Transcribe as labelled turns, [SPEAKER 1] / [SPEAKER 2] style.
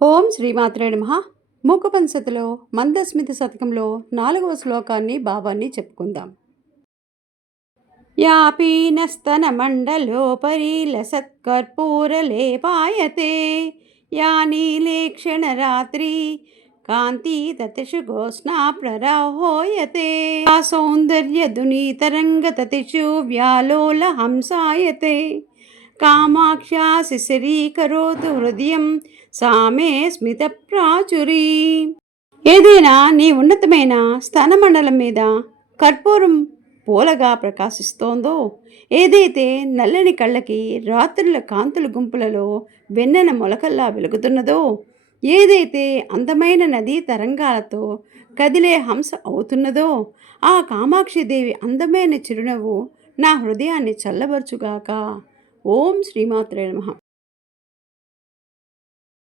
[SPEAKER 1] ఓం శ్రీమాత్రే నమ. మూకపంచతిలో మందస్మిత శతకంలో నాలుగవ శ్లోకాన్ని భావాన్ని చెప్పుకుందాం. యాపీనస్తనమండలోపరి సత్కర్పూరలేపాయతే యా నీలేక్షణరాత్రి కాంతి తతిషు గోస్నా ప్రరాహోయతే ఆ సౌందర్యదునీతరంగతతిషు వ్యాలోల హంసాయతే కామాక్షా శిశరీకరోతు హృదయం సామే స్మిత ప్రాచురీ. ఏదైనా నీ ఉన్నతమైన స్థానమండలం మీద కర్పూరం పూలగా ప్రకాశిస్తోందో ఏదైతే నల్లని కళ్ళకి రాత్రుల కాంతుల గుంపులలో వెన్నెన మొలకల్లా వెలుగుతున్నదో ఏదైతే అందమైన నదీ తరంగాలతో కదిలే హంస అవుతున్నదో ఆ కామాక్షిదేవి అందమైన చిరునవ్వు నా హృదయాన్ని చల్లబరుచుగాక. ఓం శ్రీమాత్రే నమ.